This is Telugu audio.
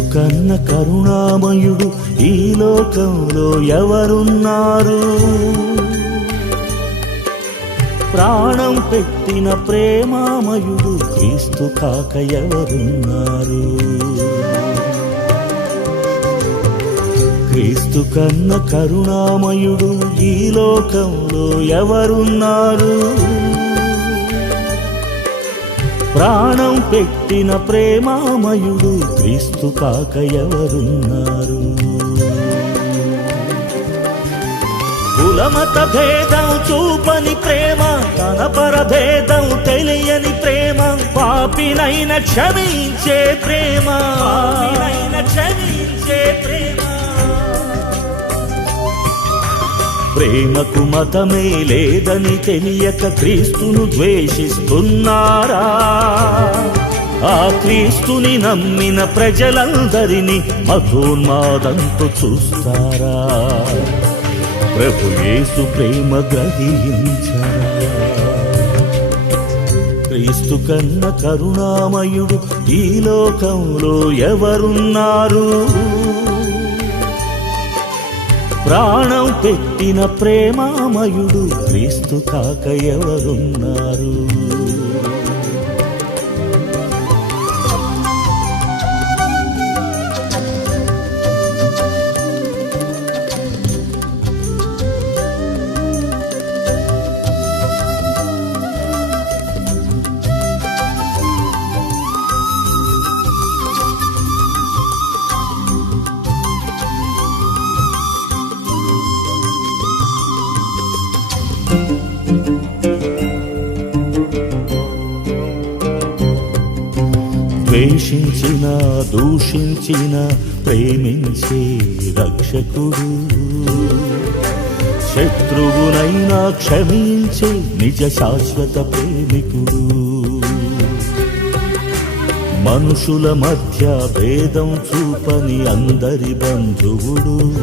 కన్న కరుణామయుడు ఈ లోకంలో ఎవరున్నారు? ప్రాణం పెట్టిన ప్రేమామయుడు క్రీస్తు కాక ఎవరున్నారు? క్రీస్తు కన్న కరుణామయుడు ఈ లోకంలో ఎవరున్నారు? ప్రాణం పెట్టిన ప్రేమామయుడు క్రీస్తు కాక ఎవరున్నారు? కులమత భేదం చూపని ప్రేమ తన పరభేదం తెలియని ప్రేమ పాపినైన క్షమించే ప్రేమ. పాపినైన ప్రేమకు మతమే లేదని తెలియక క్రీస్తును ద్వేషిస్తున్నారా? ఆ క్రీస్తుని నమ్మిన ప్రజలందరినీ మధోన్మాదంతో చూస్తారా? ప్రభు యేసు ప్రేమ గ్రహించారా? క్రీస్తు కన్న కరుణామయుడు ఈ లోకంలో ఎవరున్నారు? ప్రాణం పెట్టిన ప్రేమామయుడు క్రీస్తు కాక ఎవరున్నారు? ద్వేషించిన దూషించిన ప్రేమించే రక్షకుడు. శత్రువునైనా క్షమించే నిజ శాశ్వత ప్రేమికుడు. మనుషుల మధ్య భేదం చూపని అందరి బంధువుడు.